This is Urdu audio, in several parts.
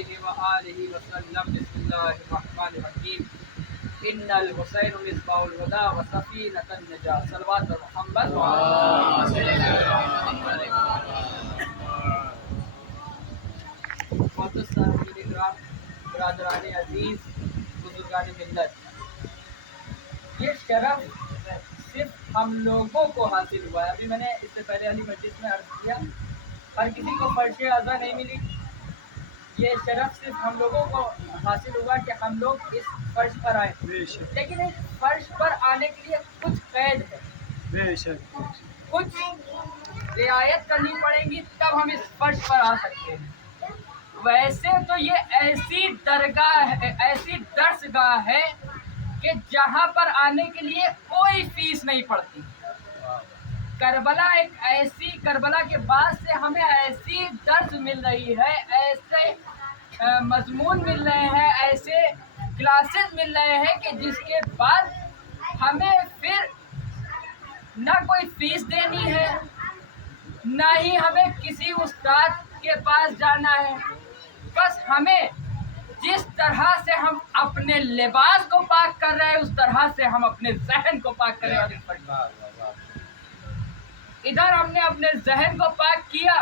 علیہ وآلہ وسلم. بسم اللہ الرحمن الرحیم. ان الحسین مصباح الہدی و سفینۃ النجاۃ. صلوات محمد. برادران عزیز، بزرگان ملت، یہ شرف صرف ہم لوگوں کو حاصل ہوا ہے. ابھی میں نے اس سے پہلے علی مجلس میں عرض کیا، ہر کسی کو فرش اعضا نہیں ملی. یہ شرف صرف ہم لوگوں کو حاصل ہوا کہ ہم لوگ اس فرش پر آئے. لیکن اس فرش پر آنے کے لیے کچھ قید ہے، کچھ رعایت کرنی پڑیں گی، تب ہم اس فرش پر آ سکتے ہیں. ویسے تو یہ ایسی درگاہ ہے، ایسی درسگاہ ہے کہ جہاں پر آنے کے لیے کوئی فیس نہیں پڑتی. کربلا کے بعد سے ہمیں ایسی درس مل رہی ہے، ایسے مضمون مل رہے ہیں، ایسے کلاسز مل رہے ہیں کہ جس کے بعد ہمیں پھر نہ کوئی فیس دینی ہے، نہ ہی ہمیں کسی استاد کے پاس جانا ہے. بس ہمیں جس طرح سے ہم اپنے لباس کو پاک کر رہے ہیں، اس طرح سے ہم اپنے ذہن کو پاک کریں. اور ادھر ہم نے اپنے ذہن کو پاک کیا.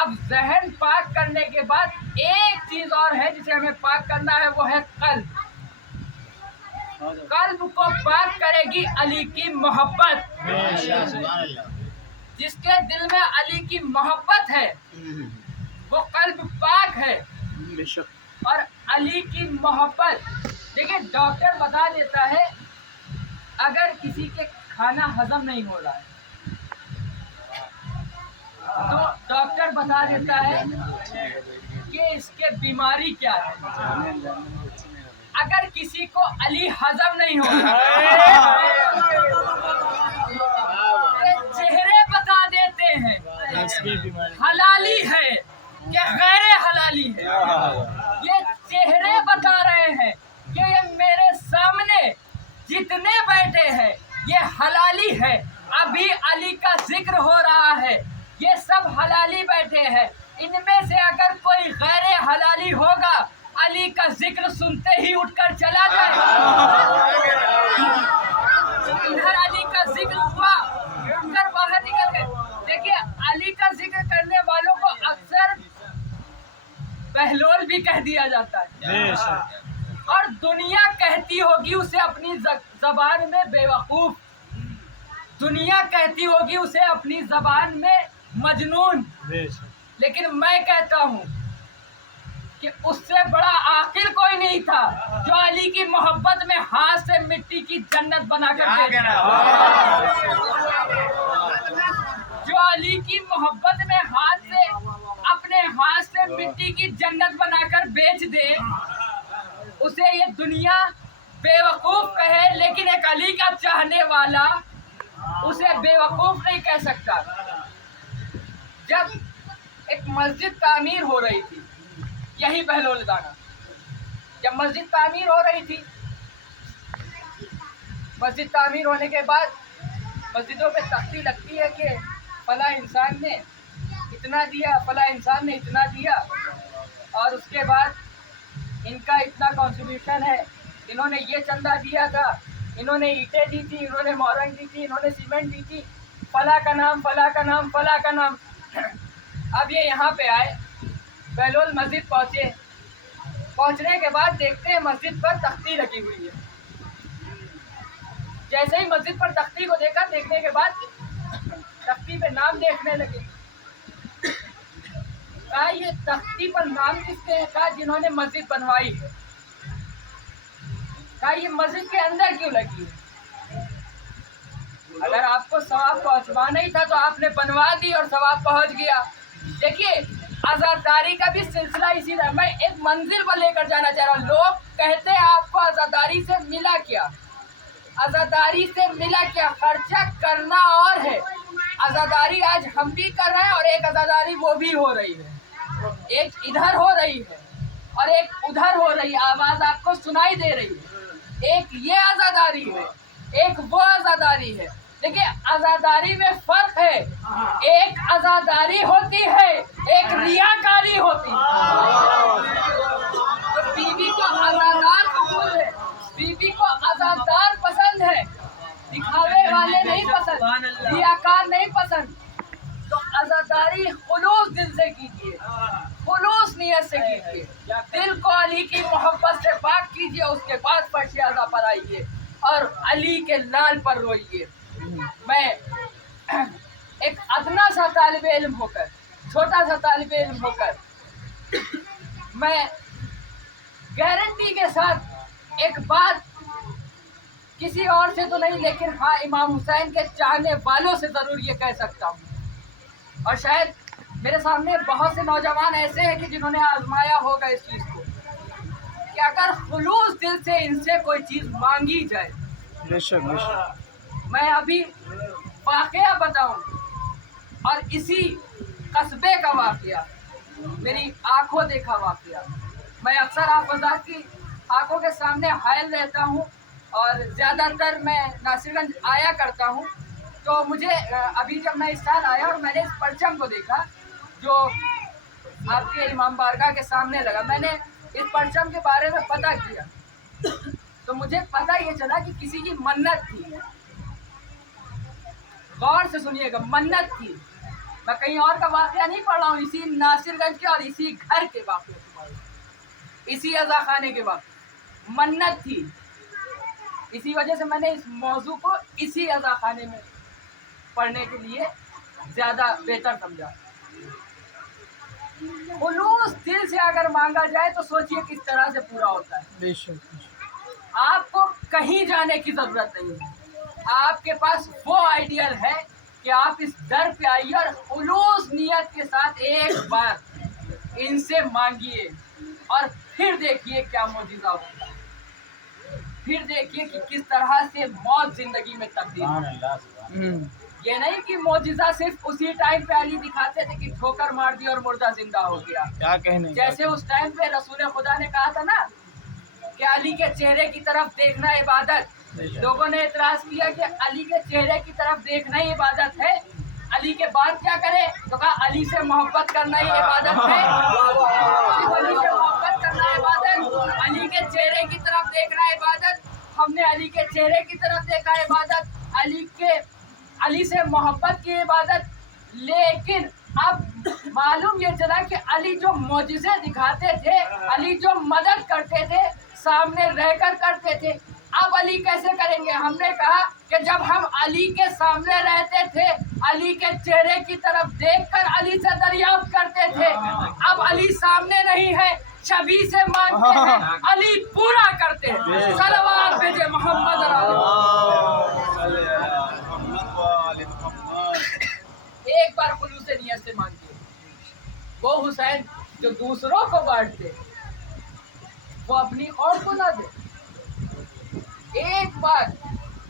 اب ذہن پاک کرنے کے بعد ایک چیز اور ہے جسے ہمیں پاک کرنا ہے، وہ ہے قلب. قلب کو پاک کرے گی علی کی محبت. جس کے دل میں علی کی محبت ہے وہ قلب پاک ہے. اور علی کی محبت، دیکھیں ڈاکٹر بتا دیتا ہے اگر کسی کے کھانا ہضم نہیں ہو رہا ہے تو ڈاکٹر بتا دیتا ہے کہ اس کے بیماری کیا ہے. اگر کسی کو علی ہضم نہیں ہو رہا چہرے بتا دیتے ہیں حلالی ہے کہ غیر حلالی ہے. یہ چہرے بتا رہے ہیں کہ یہ میرے سامنے جتنے بیٹھے ہیں یہ حلالی ہے. ابھی علی کا ذکر ہو رہا ہے، یہ سب حلالی بیٹھے ہیں. ان میں سے اگر کوئی غیر حلالی ہوگا، علی کا ذکر سنتے ہی اٹھ کر چلا جائے. ادھر علی کا ذکر ہوا، اٹھ کر باہر نکل گئے. دیکھیے علی کا ذکر کرنے والوں کو اکثر بہلول بھی کہہ دیا جاتا ہے، اور دنیا کہتی ہوگی اسے اپنی زبان میں بے وقوف، دنیا کہتی ہوگی اسے اپنی زبان میں مجنون. لیکن میں کہتا ہوں کہ اس سے بڑا عاقل کوئی نہیں تھا جو علی کی محبت میں ہاتھ سے مٹی کی جنت بنا کر بیچ دے. جو علی کی محبت میں اپنے ہاتھ سے مٹی کی جنت بنا کر بیچ دے، اسے یہ دنیا بے وقوف کہے، لیکن ایک علی کا چاہنے والا اسے بے وقوف نہیں کہہ سکتا. جب ایک مسجد تعمیر ہو رہی تھی، یہی بہلول دانا، جب مسجد تعمیر ہو رہی تھی، مسجد تعمیر ہونے کے بعد مسجدوں پہ تختی لگتی ہے کہ فلاں انسان نے اتنا دیا، فلاں انسان نے اتنا دیا، اور اس کے بعد ان کا اتنا کنٹریبیوشن ہے، انہوں نے یہ چندہ دیا تھا، انہوں نے اینٹیں دی تھی، انہوں نے مورنگ دی تھی، انہوں نے سیمنٹ دی تھی، فلاں کا نام، فلاں کا نام، فلاں کا نام. اب یہ یہاں پہ آئے، بہلول مسجد پہنچے. پہنچنے کے بعد دیکھتے ہیں مسجد پر تختی لگی ہوئی ہے. جیسے ہی مسجد پر تختی کو دیکھا، دیکھنے کے بعد تختی پہ نام دیکھنے لگے. کہا یہ تختی پر نام کس کے ہیں؟ کہا جنہوں نے مسجد بنوائی ہے. کہا یہ مسجد کے اندر کیوں لگی ہے؟ اگر آپ کو ثواب پہنچوانا ہی تھا تو آپ نے بنوا دی اور ثواب پہنچ گیا. دیکھیے عزاداری کا بھی سلسلہ اسی طرح. میں ایک منزل پر لے کر جانا چاہ رہا ہوں. لوگ کہتے ہیں آپ کو عزاداری سے ملا کیا؟ عزاداری سے ملا کیا؟ خرچہ کرنا اور ہے. عزاداری آج ہم بھی کر رہے ہیں، اور ایک عزاداری وہ بھی ہو رہی ہے. ایک ادھر ہو رہی ہے اور ایک ادھر ہو رہی ہے. آواز آپ کو سنائی دے رہی ہے. ایک یہ عزاداری ہے، ایک وہ عزاداری ہے. دیکھیے عزاداری میں فرق ہے. ایک عزاداری ہوتی ہے، ایک ریاکاری ہوتی ہے. عزاداری خلوص دل سے کیجیے، خلوص نیت سے کیجیے، دل کو علی کی محبت سے پاک کیجیے، اس کے بعد فرش اعلیٰ پر آئیے اور علی کے لال پر روئیے۔ میں ایک ادنا سا طالب علم ہو کر، چھوٹا سا طالب علم ہو کر، میں گارنٹی کے ساتھ ایک بات کسی اور سے تو نہیں، لیکن ہاں امام حسین کے چاہنے والوں سے ضرور یہ کہہ سکتا ہوں، اور شاید میرے سامنے بہت سے نوجوان ایسے ہیں کہ جنہوں نے آزمایا ہوگا اس چیز کو، کہ اگر خلوص دل سے ان سے کوئی چیز مانگی جائے۔ بے شک بے شک۔ میں ابھی واقعہ بتاؤں، اور اسی قصبے کا واقعہ، میری آنکھوں دیکھا واقعہ۔ میں اکثر آپ حضرات کی آنکھوں کے سامنے حائل رہتا ہوں، اور زیادہ تر میں ناصر گنج آیا کرتا ہوں، تو مجھے ابھی جب میں اس سال آیا اور میں نے اس پرچم کو دیکھا جو آپ کے امام بارگاہ کے سامنے لگا، میں نے اس پرچم کے بارے میں پتہ کیا تو مجھے پتہ یہ چلا کہ کسی کی منت تھی۔ غور سے سنیے گا، منت تھی۔ میں کہیں اور کا واقعہ نہیں پڑھ رہا ہوں، اسی ناصر گنج کے اور اسی گھر کے واقعے کے بارے میں، اسی عزا خانے کے واقعے، منت تھی۔ اسی وجہ سے میں نے اس موضوع کو اسی عزا خانے میں پڑھنے کے لیے زیادہ بہتر سمجھا۔ خلوص دل سے اگر مانگا جائے تو سوچئے کس طرح سے پورا ہوتا ہے۔ بے شک۔ آپ کو کہیں جانے کی ضرورت نہیں ہے، آپ کے پاس وہ آئیڈیل ہے کہ آپ اس در پہ آئیے اور خلوص نیت کے ساتھ ایک بار ان سے مانگیے، اور پھر دیکھیے کیا معجزہ ہوگا، پھر دیکھیے کہ کس طرح سے موت زندگی میں تبدیل ہوگی۔ یہ نہیں کہ معجزہ صرف اسی ٹائم پہ علی دکھاتے تھے کہ ٹھوکر مار دی اور مردہ زندہ ہو گیا، کیا کہنے، جیسے اس ٹائم پہ رسول خدا نے کہا تھا نا کہ علی کے چہرے کی طرف دیکھنا عبادت۔ لوگوں نے اعتراض کیا کہ علی کے چہرے کی طرف دیکھنا ہی عبادت ہے، علی کے بعد کیا کرے؟ تو کہا علی سے محبت کرنا ہی عبادت ہے، صرف علی سے محبت کرنا عبادت، علی کے چہرے کی طرف دیکھنا عبادت۔ ہم نے علی کے چہرے کی طرف دیکھا عبادت، علی سے محبت کی عبادت۔ لیکن اب معلوم یہ چلا کہ علی جو معجزے دکھاتے تھے، علی جو مدد کرتے تھے، سامنے رہ کر کرتے تھے، اب علی کیسے کریں گے؟ ہم نے کہا کہ جب ہم علی کے سامنے رہتے تھے، علی کے چہرے کی طرف دیکھ کر علی سے دریافت کرتے تھے، اب علی سامنے نہیں ہے، شبیہ سے مانگتے ہیں، علی پورا کرتے ہیں۔ صلوات بھیجے محمد ایک بار خلوص نیت سے مانگیے۔ وہ حسین جو دوسروں کو بانٹتے وہ اپنی اور کو نہ دے، ایک بار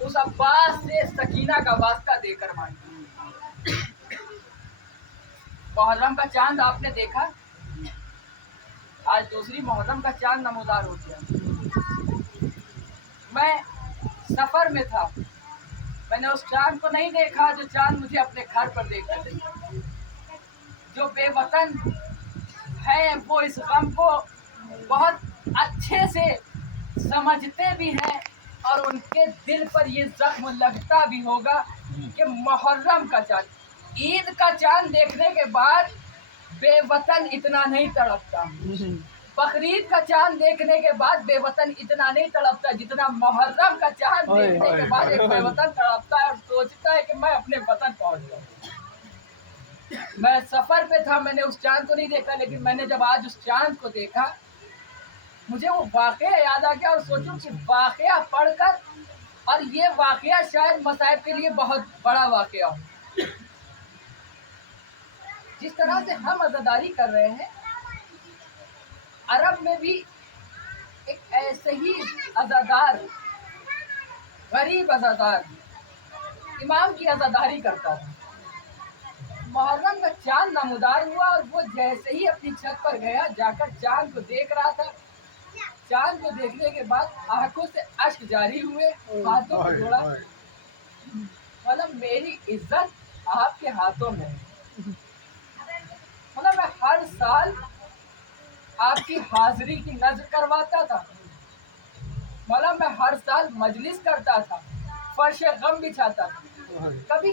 اس عباس سے سکینہ کا واسطہ دے کر مانگیے۔ محرم کا چاند آپ نے دیکھا، آج دوسری محرم کا چاند نمودار ہو گیا۔ میں سفر میں تھا، میں نے اس چاند کو نہیں دیکھا جو چاند مجھے اپنے گھر پر دیکھ کر دیکھا۔ جو بے وطن ہے وہ اس غم کو بہت اچھے سے سمجھتے بھی ہیں، اور ان کے دل پر یہ زخم لگتا بھی ہوگا کہ محرم کا چاند، عید کا چاند دیکھنے کے بعد بے وطن اتنا نہیں تڑپتا، بقرعید کا چاند دیکھنے کے بعد بے وطن اتنا نہیں تڑپتا جتنا محرم کا چاند دیکھنے کے بعد ایک بے وطن تڑپتا ہے اور سوچتا ہے کہ میں اپنے وطن پہنچ جاؤں۔ میں سفر پہ تھا، میں نے اس چاند کو نہیں دیکھا، لیکن میں نے جب آج اس چاند کو دیکھا مجھے وہ واقعہ یاد آ گیا، اور سوچوں کہ واقعہ پڑھ کر، اور یہ واقعہ شاید مصائب کے لیے بہت بڑا واقعہ ہو۔ جس طرح سے ہم عزاداری کر رہے ہیں، عرب میں بھی ایک ایسے ہی عزادار، غریب عزادار امام کی عزاداری کرتا تھا۔ محرم کا چاند نمودار ہوا اور وہ جیسے ہی اپنی چھت پر گیا، جا کر چاند کو دیکھ رہا تھا۔ چاند کو دیکھنے کے بعد آنکھوں سے اشک جاری ہوئے، ہاتھوں کو جوڑا، مطلب میری عزت آپ کے ہاتھوں میں ہے۔ مطلب میں ہر سال آپ کی حاضری کی نذر کرواتا تھا، مطلب میں ہر سال مجلس کرتا تھا، فرش غم بچھاتا تھا، کبھی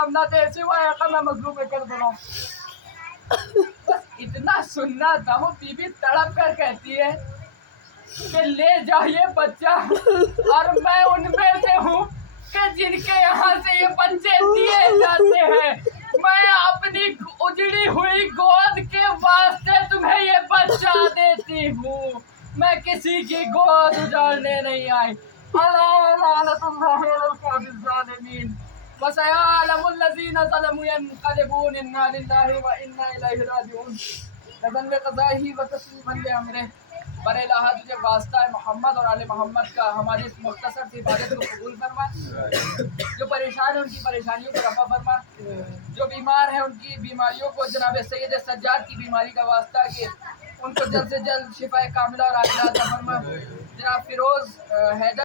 غم نہ دے سوائے غم مظلوم کر دوں. بس اتنا سننا تھا. وہ بی بی تڑپ کر کہتی ہے کہ لے جائیے بچہ, اور میں ان میں سے ہوں کہ جن کے یہاں سے یہ بچے دیے جاتے ہیں. میں اپنی اجڑی ہوئی گود کے واسطے تمہیں یہ بچہ دیتی ہوں. میں کسی کی گود اجاڑنے نہیں آئی. الا لعنت اللہ علی القوم الظالمین. وسيعلم الذين ظلموا ينقلبون انا لله وانا اليه راجعون. نظم قضائه وتسلیما لامره. برے الہ تجھے واسطہ ہے محمد اور آل محمد کا ہماری اس مختصر سی عبادت کو قبول فرما. جو پریشان ہیں ان کی پریشانیوں کو رفع فرما. جو بیمار ہیں ان کی بیماریوں کو جناب سید سجاد کی بیماری کا واسطہ کہ ان کو جلد سے جلد شفا کاملہ اور عاجلہ عطا فرما. جناب فیروز حیدر